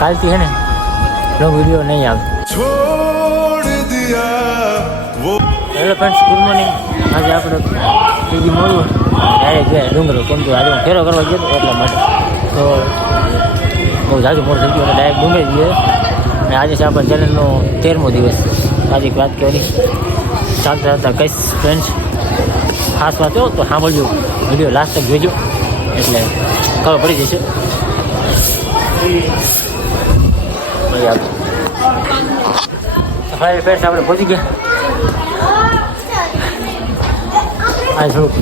કાલથી હે ને લોંગ વીડિયો નહીં આવે. હેલો ફ્રેન્ડ્સ ગુડ મોર્નિંગ આજે આપણે બીજી મળ્યું ત્યારે ગયા ડુંગરો, કેમ કે આજે ફેરો કરવા ગયો એટલા માટે. તો બહુ જાજુ મોડું થઈ ગયું અને ડાયરેક્ટ ડુંગરે જઈએ અને આજે છે આપણા ચેનલનો તેરમો દિવસ. આજે વાત કહેવાની. ચાલતા ચાલતા કહીશ ફ્રેન્ડ્સ ખાસ વાત તો સાંભળજો. વીડિયો લાસ્ટ તક જોજો. એટલે ખબર પડી જશે. મળી આવજો ફાઇનલ ફ્રેન્ડ્સ આપણે પહોંચી ગયા. આ થોડુંક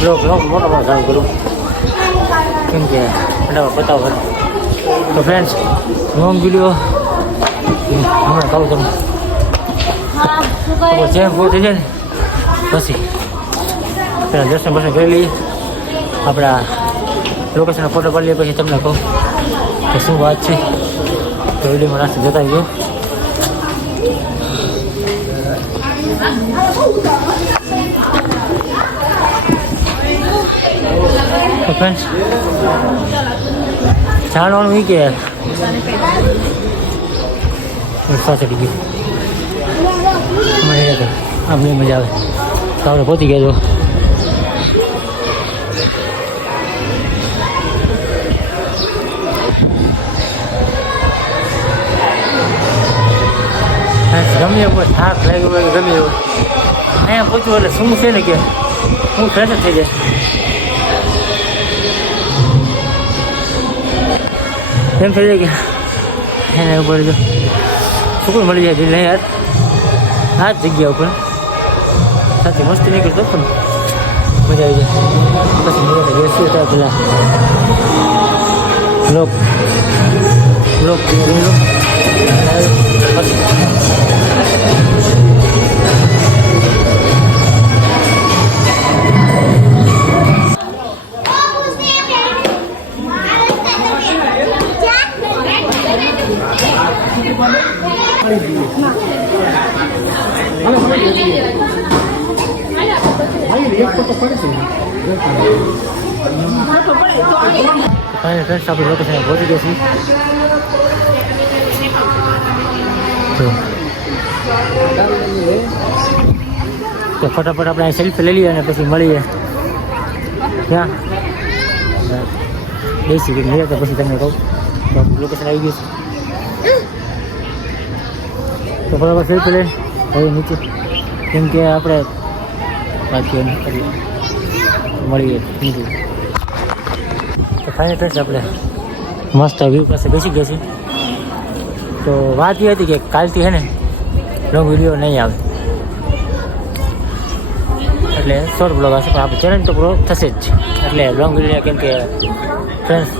બ્લોક મોટો મોટો ચાલુ કરું. કેમ કે ફટાફટ બતાવો તો ફ્રેન્ડ્સ લોંગ વીડિયો હમણાં કહું તમને. જેમ પૂરું થઈ ને, પછી. દર્શન બર્શન કરી લઈએ. આપણા લોકેશનનો ફોટો પાડી લઈએ, પછી તમને કહું. કે શું વાત છે? તો વિડીયોમાં રાસ્તે જતા ગયો. તો ફ્રેન્ડ્સ જાણવાનું એ કે સોસાયટી ગયું મને આમ નહીં મજા આવે. તો આપણે પહોંચી ગયા ગમે એવો થાક લાગ્યો હોય, ગમે એવો અહીંયા પૂછ્યું એટલે શું છે ને કે, હું ફ્રેશ થઈ જાય. એમ થઈ જાય કે, એના ઉપર જો સુકૂન મળી જાય દિલ યાર આ જ જગ્યા ઉપર. સાથે મસ્તી નીકળતો પણ. મજા આવી જાય. પછી મજા બેસી હતા પેલા લોક લોક જોઈ લો પછી ફાઇનલ ફ્રેન્ડ્સ આપણે લોકેશન પહોંચી ગયા છીએ તો ફટાફટ આપણે સેલ્ફી લઈ લઈએ અને પછી મળીએ. ક્યાં બેસી ગઈ. મળીએ તો પછી તમને કહું. લોકેશન આવી ગયું છે. તો ફટાફટ સેલ્ફી લઈને હવે નીચે. કેમ કે આપણે બાકી મળીએ. નીચે ફાઇનલ ફ્રેન્ડ્સ આપણે મસ્ત વ્યૂ પાસે બેસી ગયા છીએ. તો વાત એ હતી કે કાલથી છે ને લોંગ વીડિયો નહીં આવે. એટલે શોર્ટ બ્લોગ આવશે પણ આપણે ચેલેન્જ તો પૂરો થશે જ. એટલે લોંગ વીડિયો કેમ કે ફ્રેન્ડ્સ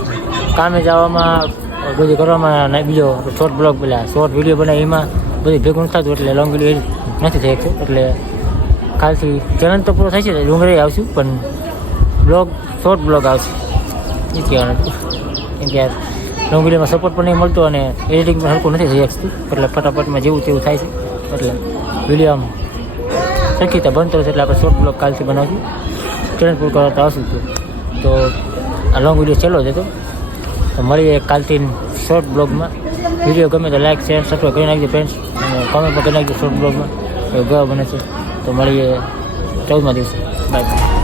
કામે જવામાં, બધું કરવામાં નહીં બીજો શોર્ટ બ્લોગ પેલા શોર્ટ વીડિયો બનાવી, એમાં બધું ભેગું થતું, એટલે લોંગ વીડિયો નથી થઈ શકતું. એટલે કાલથી ચેલેન્જ તો પૂરો થાય છે ડુંગરે આવશું, પણ બ્લોગ શોર્ટ બ્લોગ આવશે. એ કહેવાનું કેમ કે લોંગ વિડીયોમાં સપોર્ટ પણ નહીં મળતો અને એડિટિંગ પણ હરખું નથી થઈ શકતું એટલે ફટાફટમાં જેવું તેવું થાય છે. એટલે વીડિયો આમ શક્યતા બનતો છે એટલે આપણે શોર્ટ બ્લોગ કાલથી બનાવશું ચેલેન્જ પૂરું કરવા તો આવશું તો. આ લોંગ વીડિયો છેલ્લો જ હતો. તો મળીએ કાલથી શોર્ટ બ્લોગમાં વીડિયો ગમે તો લાઈક શેર સબસ્ક્રાઈબ કરી નાખજો ફ્રેન્ડ્સ અને કોમેન્ટ પણ કરી નાખજો શોર્ટ બ્લોગમાં તો ગયો બને છે. તો મળીએ ચૌદમા દિવસે. બાય